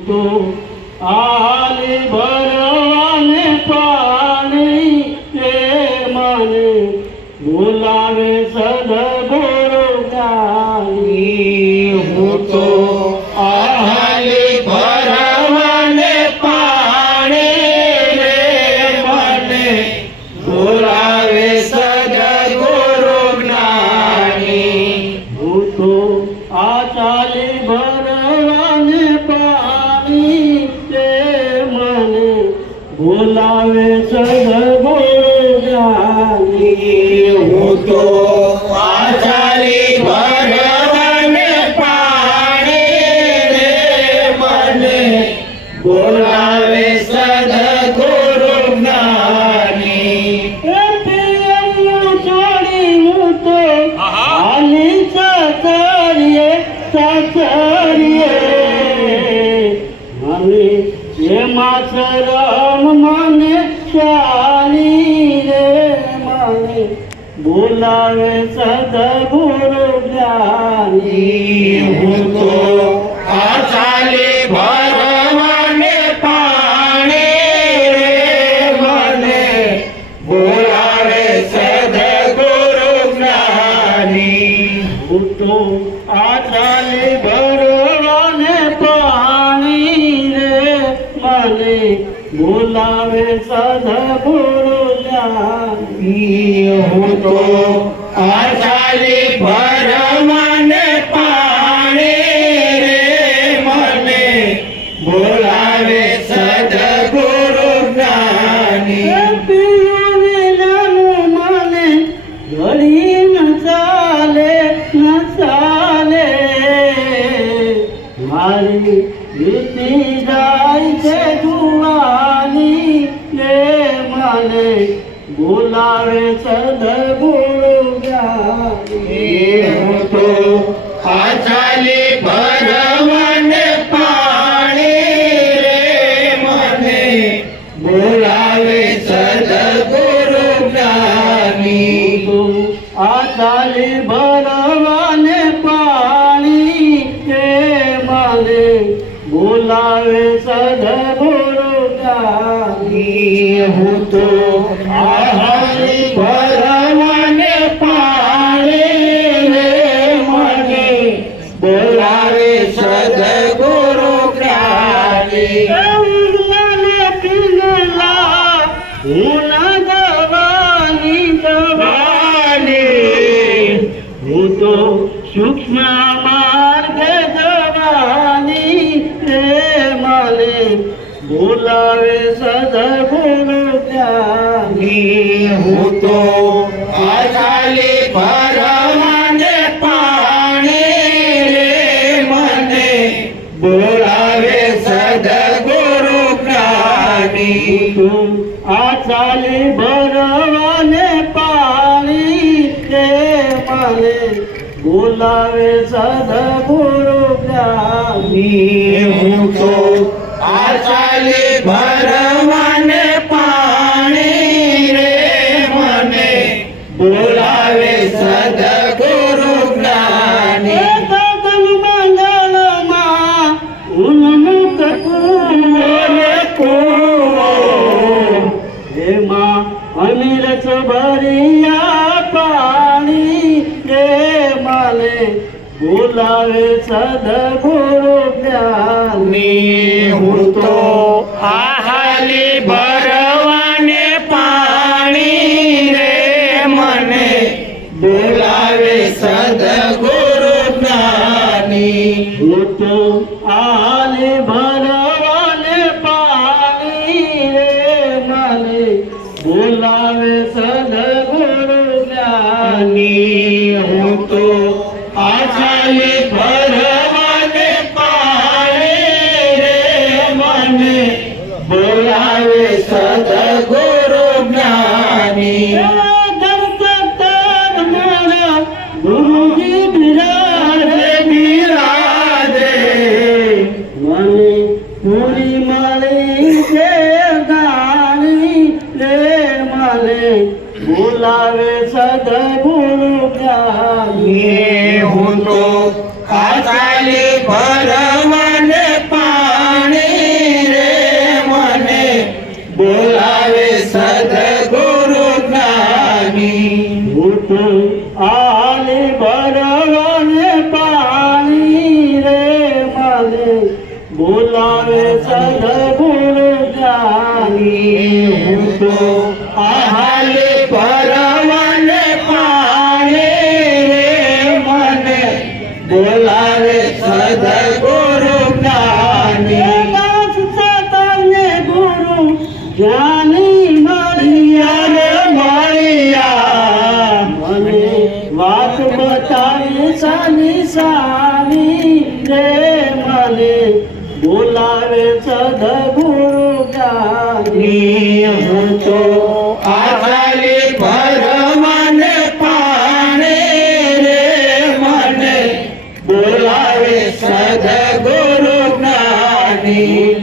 તો આલી ભરવાને પાણી એ મને બોલાવે સદગુરુ જ્ઞાની હું તો આલી ભરવાને પાણી રે મને બોલાવે સદગુરુ જ્ઞાની હું તો આ ચાલી ભરવાને પાણી એ મને બોલાવે સદગુરુ જ્ઞાની હું તો આ ચાલી ભરવાને પાણી રે મને બોલાવે સદગુરુ જ્ઞાની છોડી હું તો આલી સાસરીએ મને એમાં શરમ મને ચાલી રે મને બોલાવે સદગુરુ જ્ઞાની હું તો આ ચાલી ભરવાને પાણી રે મને બોલાવે સદગુરુ જ્ઞાની હું તો આ ચાલી ભરવાને પાણી રે મને બોલાવે સદગુરુ જ્ઞાની હું તો આ ચાલી ભરવાને પાણી રે મને બોલાવે સદગુરુ જ્ઞાની મને ઘડી ન ચાલે મારી વીતી જાય છે જુવાની રે મને બોલાવે સદગુરુ જ્ઞાની હું તો આ ચાલી ભરવાને પાણી રે મને બોલાવે સદગુરુ જ્ઞાની આ ચાલી ભરવાને પાણી એ મને બોલાવે સદગુરુ જ્ઞાની હું તો આ ચાલી ભરવાને પાણી રે મને બોલાવે સદગુરુ જ્ઞાની મને પીગલા હું ના દવાની હું તો સૂક્ષ્મ માર્ગે જવાની રે મને બોલાવે સદગુરુ જ્ઞાની હું તો આ ચાલી ભરવાને પાણી રે મને બોલાવે સદગુરુ જ્ઞાની તું આ ચાલી ભરવાને પાણી રે મને બોલાવે સદગુરુ જ્ઞાની હું તો આ ચાલી ભરવાને પાણી રે મને બોલાવે સદગુરુ જ્ઞાની ગગન મંગળમાં ઉન્મુક્ત કુવો એમાં અમીર ભરિયા પાણી રે મને બોલાવે સદગુરુ જ્ઞાની હું તો આ ચાલી ભરવાને પાણી રે મને બોલાવે સદગુરુ જ્ઞાની હું તો આલી ભરવાને પાણી રે મને બોલાવે સદગુરુ જ્ઞાની હું તો આ ચાલી ભરવાને પાણી રે મને બોલાવે સદગુરુ જ્ઞાની ગુરુજી બિરાજે મને પૂરી મળી છે ગાણી રે મને બોલાવે સદગુરુ જ્ઞાની હું તો આ ચાલી ભરવાને પાણી બોલાવે સદગુરુ જ્ઞાની હું તો આહાલે પરવાને પાણી રે મને બોલાવે સદગુરુ જ્ઞાની દાસ તમને ગુરુ જ્ઞાની મળ્યા મળ્યા મને વાત બતાવી સાની સાની રે મને બોલાવે સદગુરુ જ્ઞાની હું તો આહાલે પરવાને પાણી રે મને બોલાવે સદગુરુ જ્ઞાની